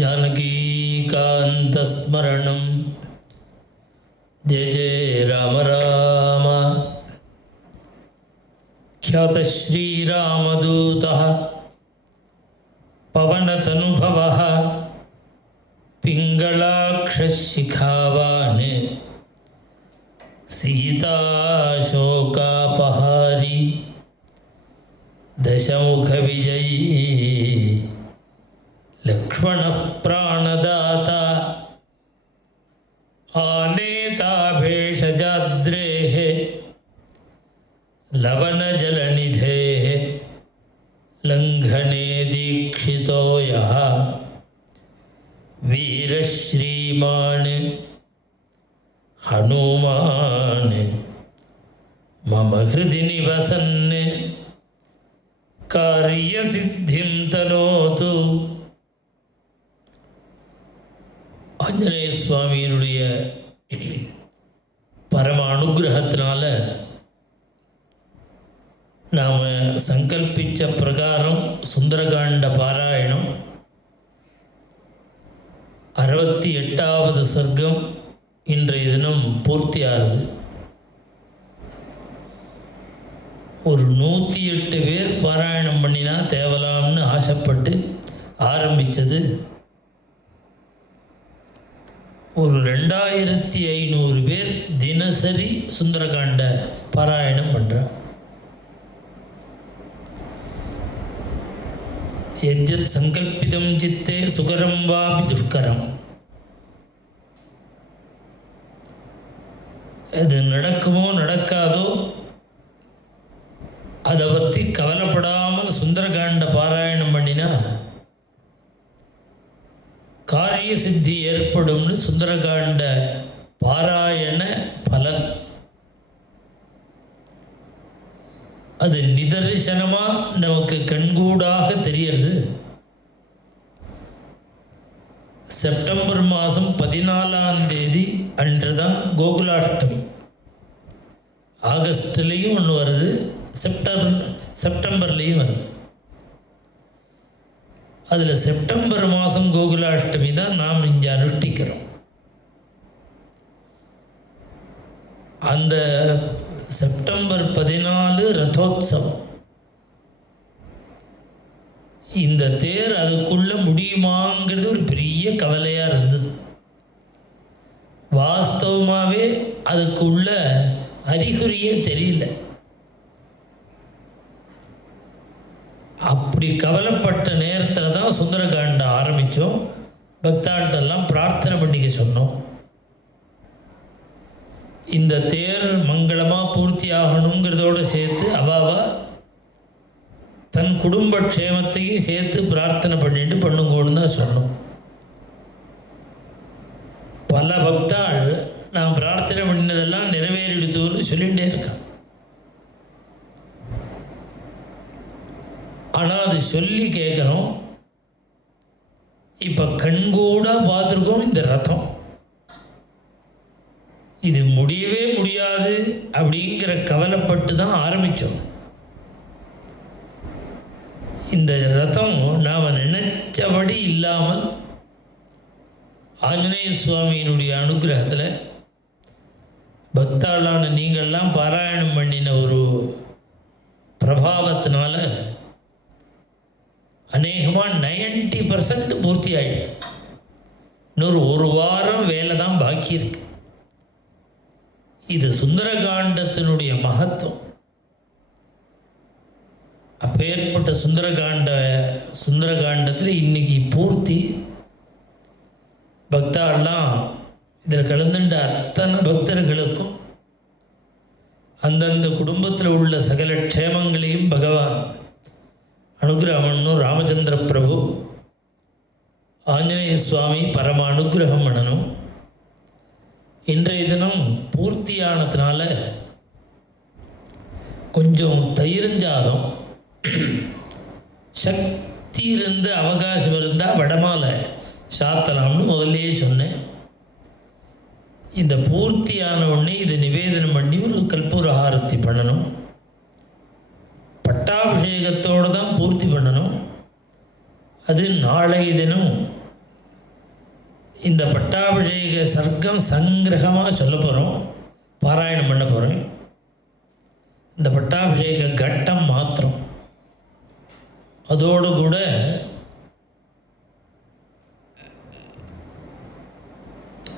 जानकीकान्तस्मरणं जय जय राम राम। ख्यातश्रीरामदूतः पवनतनुभवः पिङ्गलाक्षशिखावान् सीताशोकापहारी दशमुखविजयी लक्ष्मणः प्राणदाता आनेता भेषजाद्रेः लवनजलनिधेः लङ्घने दीक्षितो यः वीरश्रीमान् हनुमान् मम हृदि निवसन् कार्यसिद्धिं तनोतु. ஆஞ்சநேய சுவாமியினுடைய பரம அனுகிரகத்தினால நாம் சங்கல்பித்த பிரகாரம் சுந்தரகாண்ட பாராயணம் 68வது சர்க்கம் இன்றைய தினம் பூர்த்தியாகுது. ஒரு 108 பேர் பாராயணம் பண்ணினா தேவலாம்னு ஆசைப்பட்டு ஆரம்பித்தது. ஒரு 2500 பேர் தினசரி சுந்தரகாண்ட பாராயணம் பண்ணுறான். யஜ்ஜத் சங்கல்பிதம் சித்தே சுகரம் வாபி துஷ்கரம். அது நடக்குமோ நடக்காதோ அதை பற்றி கவலைப்படாமல் சுந்தரகாண்ட பாராயணம் பண்ணினா காரிய சித்தி ஏற்படும்னு சுந்தரகாண்ட பாராயண பலன். அது நிதர்சனமாக நமக்கு கண்கூடாக தெரியுது. செப்டம்பர் மாதம் 14ஆம் தேதி அன்று தான் கோகுலாஷ்டமி. ஆகஸ்ட்லேயும் ஒன்று வருது, செப்டம்பர்லேயும் வருது. அதில் செப்டம்பர் மாதம் கோகுலாஷ்டமி தான் நாம் இங்கே அனுஷ்டிக்கிறோம். அந்த செப்டம்பர் 14 ரதோத்சவம். இந்த தேர் அதுக்குள்ளே முடியுமாங்கிறது ஒரு பெரிய கவலையாக இருந்தது. வாஸ்தவமாகவே அதுக்குள்ள அறிகுறியே தெரியல. அப்படி கவலைப்பட்ட நேரத்தில் தான் சுந்தரகாண்ட ஆரம்பித்தோம். பக்தாண்டெல்லாம் பிரார்த்தனை பண்ணிக்க சொன்னோம். இந்த தேர் மங்களமாக பூர்த்தி ஆகணுங்கிறதோடு சேர்த்து அவாவா தன் குடும்ப க்ஷேமத்தையும் சேர்த்து பிரார்த்தனை பண்ணிட்டு பண்ணுங்கன்னு தான் சொன்னோம். பல பக்தாள் நான் பிரார்த்தனை பண்ணினதெல்லாம் நிறைவேறிடுத்துன்னு சொல்லிகிட்டே இருக்கான். ஆனால் அது சொல்லி கேட்குறோம். இப்போ கண்கூட பார்த்துருக்கோம். இந்த ரதம் இது முடியவே முடியாது அப்படிங்கிற கவலைப்பட்டு தான் ஆரம்பித்தோம். இந்த ரதம் நாம் நினைச்சபடி இல்லாமல் ஆஞ்சநேய சுவாமியினுடைய அனுகிரகத்தில் பக்தாளான நீங்கள்லாம் பாராயணம் பண்ணின ஒரு பிரபாவத்தினால அநேகமாக 90% பூர்த்தி ஆகிடுது. இன்னொரு ஒரு வாரம் வேலை தான் பாக்கி இருக்கு. இது சுந்தரகாண்டத்தினுடைய மகத்துவம். அப்பேற்பட்ட சுந்தரகாண்டத்தில் இன்னைக்கு பூர்த்தி. பக்தாலாம் இதில் கலந்துட்ட அத்தனை பக்தர்களுக்கும் அந்தந்த குடும்பத்தில் உள்ள சகல க்ஷேமங்களையும் பகவான் அனுகிரகம். ராமச்சந்திர பிரபு ஆஞ்சநேய சுவாமி பரம அனுகிரகம் பண்ணணும். இன்றைய தினம் பூர்த்தியானதுனால கொஞ்சம் தயிரஞ்சாதம் சக்தி இருந்து அவகாசம் இருந்தால் வடமாலை சாத்தலாம்னு முதல்லையே சொன்னேன். இந்த பூர்த்தியான உடனே இதை நிவேதனம் பண்ணி ஒரு கற்பூர ஆரத்தி பண்ணணும். பட்டாபிஷேகத்தோடு தான் பூர்த்தி பண்ணணும். அது நாளைய தினம் இந்த பட்டாபிஷேக சர்க்கம் சங்கிரகமாக சொல்ல போகிறோம், பாராயணம் பண்ண போகிறோம். இந்த பட்டாபிஷேக கட்டம் மாத்திரம், அதோடு கூட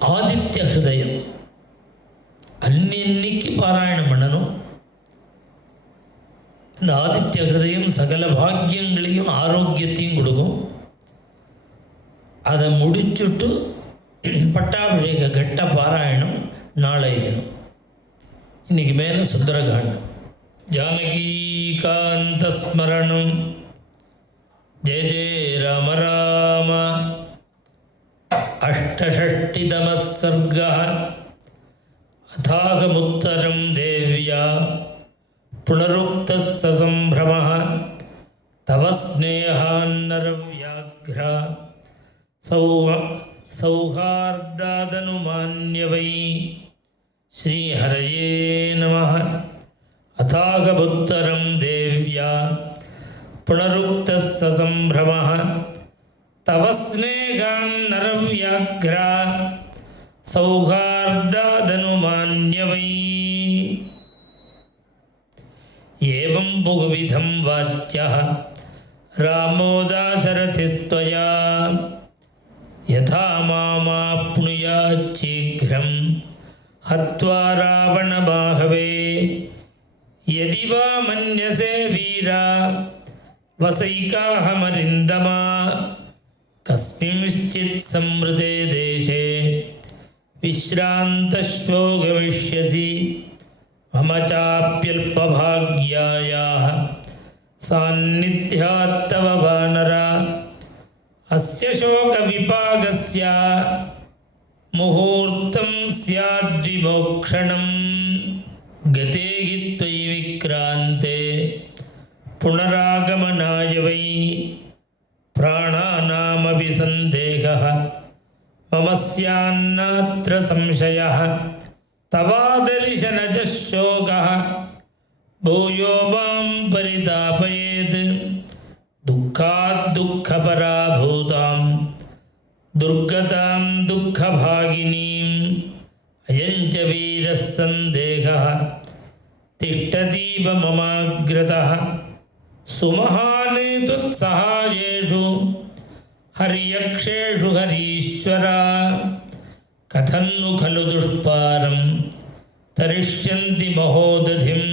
ஆதித்ய ஹிருதயம் அன்னிக்கு பாராயணம் பண்ணணும். இந்த ஆதித்ய ஹிருதயம் சகல பாக்கியங்களையும் ஆரோக்கியத்தையும் கொடுக்கும். அதை முடிச்சுட்டு பட்டாபிஷேக கட்ட பாராயணம் நாளைய தினம். இன்றைக்கி மேலே சுந்தரகாண்டம். ஜானகீகாந்த ஸ்மரணம். ஜெய ஜெய ராம ராம. அஷ்டஷஷ்டிதமः சர்கः. அதாகமுத்தரம் தேவ்யா புனருக்தः சசம்பிரமः. தவ ஸ்நேகான்னரவ்யாக்ரா சௌஹார்தாதனுமான்யவை. ஸ்ரீஹரயே நமः. அதாகமுத்தரம் தேவ்யா புனருக்தः சசம்பிரமः. தவ ஸ்நேகான்னரவ்யாக்ரா சௌஹார்தாதனுமான்யவை. ஏவம் புகுவிதம் வாச்யः ராமோ தாசரதிஸ்த்வயா. யதா மாமாப்னுயாத் சீக்ரம் ஹத்வா ராவணபாஹவே. யதி வா மன்யசே வீரா வசைகாஹமரிந்தமா. கஸ்மின்ச்சித் சம்ருதே தேசே விஸ்ராந்தஸ்வோ கவிஷ்யசி. மம சாப்யல்பபாக்யாயாः சாந்நித்யாத் தவ வானரா. அஸ்ய சோக விபாகஸ்ய முகூர்த்தம் ஸ்யாத்விமோக்ஷணம். கதே ஹி த்வயி விக்ராந்தே புனராகமனாய வை. பிராணாநாமபி சந்தேகः மம ஸ்யான்னாத்ர சம்சயः. தவாதரிசனஜ சோகः பூயோ மாம் பரிதாபயேத். துக்காத் துக்கப்பராபூதாம் துர்கதாம் துக்கபாகினீம். அயஞ்ச வீரः சந்தேகः திஷ்டதீவ மமாக்ரதः. சுமஹான் துத்சகாயேஷு ஹர்யக்ஷேஷு ஹரீஸ்வரா. கதன்னு खलु दुष्पारं तरिष्यन्ति महोदधिं.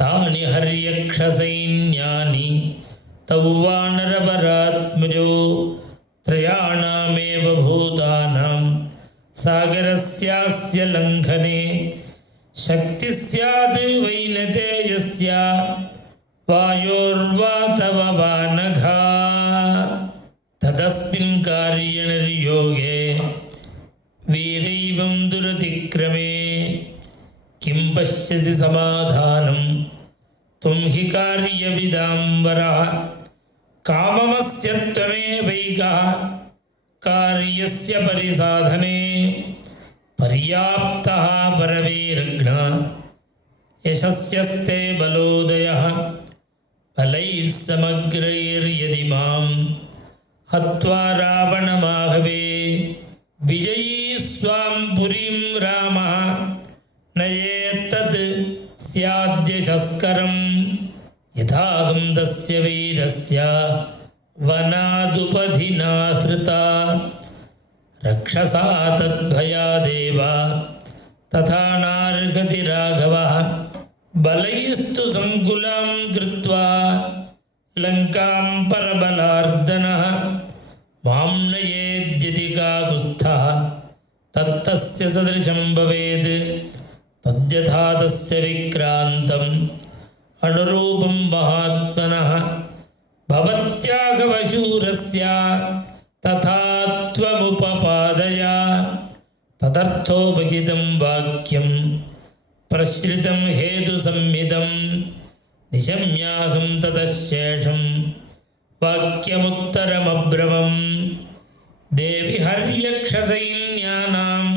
तानि हर्यक्षसैन्यानि तौ वानरवरात्मजो. त्रयाणामेव भूतानां सागरस्यास्य लङ्घने. शक्तिः स्यात् वैनतेयस्य वायोर्वा तव वानघा. तदस्मिन् कार्यनिर्योगे वीरैवं दुरतिक्रमे. किं पश्यसि समाधानं त्वं हि कार्यविदाम्बरः. काममस्य त्वमेवैकः कार्यस्य परिसाधने. पर्याप्तः परवीरघ्न यशस्यस्ते बलोदयः. बलैः समग्रैर्यदि मां हत्वा रावणमाहवे. विजयी स्वां पुरीं रामः नयेत्तत् स्याद्यशस्करं. यथाहं तस्य वीरस्य वनादुपधिना हृता. रक्षसा तद्भयादेव तथा नार्हति राघवः. बलैस्तु संकुलां कृत्वा लङ्कां परबलार्दनः. मां नयेद्यदि काकुत्स्थः तत्तस्य सदृशं भवेत्. तद्यथा तस्य विक्रान्तम् अनुरूपं महात्मनः. भवत्यागवशूरस्य तथा त्वमुपपादय. तदर्थोपहितं वाक्यं प्रश्रितं हेतुसंहितं. निशम्याहं ततः शेषं वाक्यमुत्तरमब्रमम्. देवि हर्यक्षसैन्यानाम्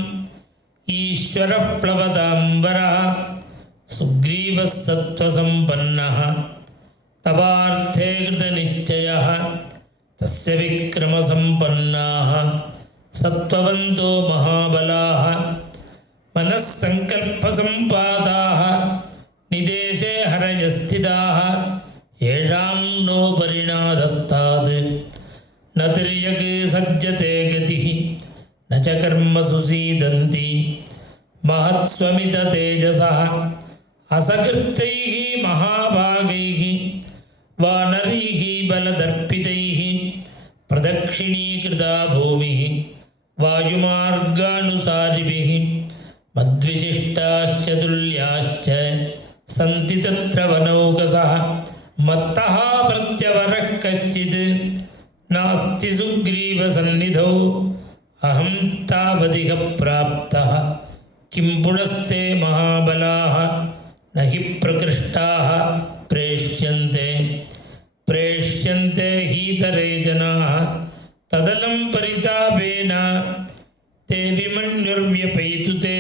ईश्वरः प्लवताम्बरः. सुग्रीवः सत्त्वसम्पन्नः तवार्थे कृतनिश्चयः. तस्य विक्रमसम्पन्नाः ಸತ್ವವಂತೋ ಮಹಾಬಲಾಃ ಮನಸ್ಸಂಕಲ್ಪಸಂಪಾತಾಃ ನಿದೇಶೇ ಹರಯ ಸ್ಥಿತಾಃ ಯೇಷಾಂ ನೋ ಪರಿಣಾದಸ್ತಾತ್ ನ ತಿರ್ಯಕ್ ಸಜ್ಜತೆ ಗತಿಃ ನ ಚ ಕರ್ಮಸು ಸೀದಂತಿ ಮಹತ್ಸ್ವಮಿತ ತೇಜಸಃ ಅಸಕೃತ್ತೈಃ ಮಹಾಭಾಗೈಃ ವಾನರೈಃ ಬಲದರ್ಪಿತೈಃ ಪ್ರದಕ್ಷಿಣೀಕೃತಾ ಭೂಮಿಃ ವಾಯುಮಾರ್ಗಾನುಸಾರಿಭಿಃ ಮದ್ವಿಶಿಷ್ಟಾಶ್ಚ ತುಲ್ಯಾಶ್ಚ ಸಂತಿ ತತ್ರ ವನೌಕಸಃ ಮತ್ತಃ ಪ್ರತ್ಯವರಃ ಕಶ್ಚಿತ್ ನಾಸ್ತಿ ಸುಗ್ರೀವಸನ್ನಿಧೌ ಅಹಂ ತಾವದಿಹ ಪ್ರಾಪ್ತಃ ಕಿಂ ಪುನಸ್ತೆ ಮಹಾಬಲಾಃ ನ ಹಿ ಪ್ರಕೃಷ್ಟಾಃ ಪ್ರೇಷ್ಯಂತೆ ಹೀತರೇ ಜನಾಃ ತದಲಂ ಪರಿತಾಪೇನ ತೇ ವಿಮನ್ಯುರ್ವ್ಯಪೈತು ತೇ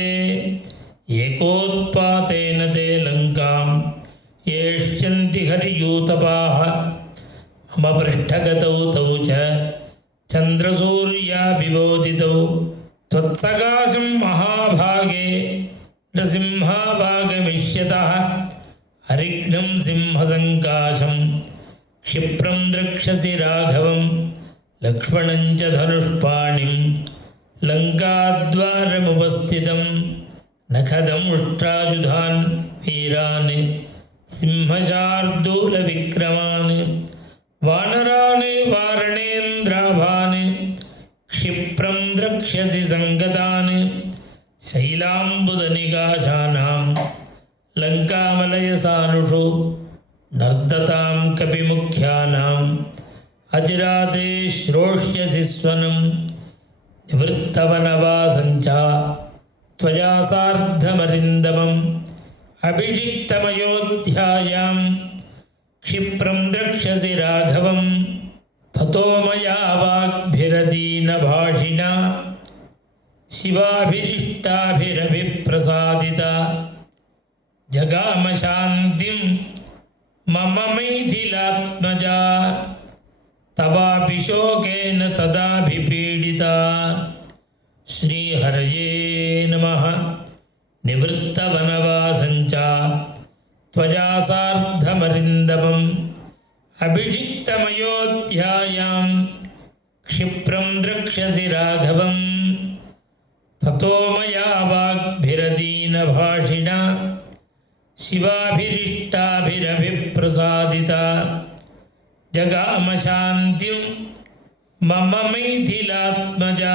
ಏಕೋತ್ಪಾತೇನ ತೇ ಲಂಕಾಂ ಯೇಷ್ಯಂತಿ ಹರಿಯೂತಪಾಃ ಮಮ ಪೃಷ್ಠಗತೌ ತೌ ಚ ಚಂದ್ರಸೂರ್ಯಾಭಿಬೋಧಿತೌ ತ್ವತ್ಸಕಾಶಂ ಮಹಾಭಾಗೆ ನೃಸಿಂಹಾವಾಗಮಿಷ್ಯತಃ ಹರಿಘ್ನಂ ಸಿಂಹಸಂಕಾಶಂ ಕ್ಷಿಪ್ರಂ ದ್ರಕ್ಷ್ಯಸಿ ರಾಘವಂ ಲಕ್ಷ್ಮಣಂ ಚ ಧನುಷ್ಪಾಣಿಂ ಲಂಕಾದ್ವಾರಮುಪಸ್ಥಿತಂ ನಖದಂ ಉಷ್ಟ್ರಾಯುಧಾನ್ ವೀರಾನ್ ಸಿಂಹಶಾರ್ದೂಲವಿಕ್ರಮಾನ್ ವಾನರಾನ್ ವಾರಣೇಂದ್ರಾಭಾನ್ ಕ್ಷಿಪ್ರಂ ದ್ರಕ್ಷ್ಯಸಿ ಸಂಗತಾನ್ ಶೈಲಾಂಬುಧನಿಗಾಶಾನಾಂ ಲಂಕಾಮಲಯಸಾನುಷು ನರ್ದತಾಂ ಕಪಿಮುಖ್ಯಾನಾಂ ಅಚಿರಾತೆ ಶ್ರೋಷ್ಯಸಿ ಸ್ವನಂ ನಿವೃತ್ತವನವಾಸಂಚ ತ್ವಯಾ ಸಾರ್ಧಮರಿಂದಮಂ ಅಭಿಷಿಕ್ತಮಯೋಧ್ಯಾಯಾಂ ಕ್ಷಿಪ್ರಂ ದ್ರಕ್ಷ್ಯಸಿ ರಾಘವಂ ತಥೋ ಮಯಾ ವಾಗ್ಭಿರದೀನಭಾಷಿಣಾ ಶಿವಾಭಿರಿಷ್ಟಾಭಿರಭಿಪ್ರಸಾದಿತಾ ಜಗಾಮ ಶಾಂತಿಂ ಮಮ ಮೈಥಿಲಾತ್ಮಜಾ ತವಾಪಿ ಶೋಕೇನ ತದಾಭಿಪೀಡಿತಾ ಶ್ರೀಹರಯೇ ನಮಃ ನಿವೃತ್ತವನವಾಸಂಚ ತ್ವಯಾ ಸಾರ್ಧಮರಿಂದಮಂ ಅಭಿಷಿಕ್ತಮಯೋಧ್ಯಾಯಾಂ ಕ್ಷಿಪ್ರಂ ದ್ರಕ್ಷ್ಯಸಿ ರಾಘವಂ ತಥೋ ಮಯಾ ವಾಗ್ಭಿರದೀನಭಾಷಿಣಾ ಶಿವಾಭಿರಿಷ್ಟಾಭಿರಭಿಪ್ರಸಾದಿತಾ ಜಗಾಮ ಶಾಂತಿಂ ಮಮ ಮೈಥಿಲಾತ್ಮಜಾ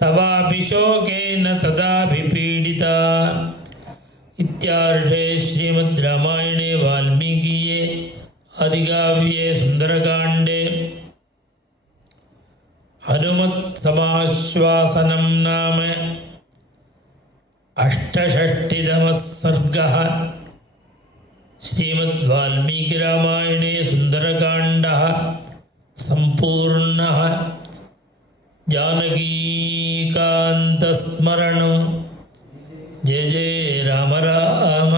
ತವಾಪಿ ಶೋಕೇನ ತದಾಭಿಪೀಡಿತಾ ಇತ್ಯಾರ್ಷೇ ಶ್ರೀಮದ್ ರಾಮಾಯಣೇ ವಾಲ್ಮೀಕಿಯೇ ಆದಿಕಾವ್ಯೇ ಸುಂದರಕಾಂಡೇ ಹನುಮತ್ಸಮಾಶ್ವಾಸನಂ ನಾಮ ಅಷ್ಟಷಷ್ಟಿತಮಃ ಸರ್ಗಃ ಶ್ರೀಮದ್ ವಾಲ್ಮೀಕಿ ರಾಮಾಯಣೇ ಸುಂದರಕಾಂಡಃ ಸಂಪೂರ್ಣಃ ಜಾನಕೀಕಾಂತಸ್ಮರಣಂ ಜಯ ಜಯ ರಾಮ ರಾಮ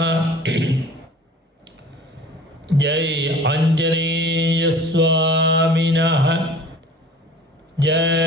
ಜಯ ಆಂಜನೇಯ ಸ್ವಾಮಿನಃ ಜಯ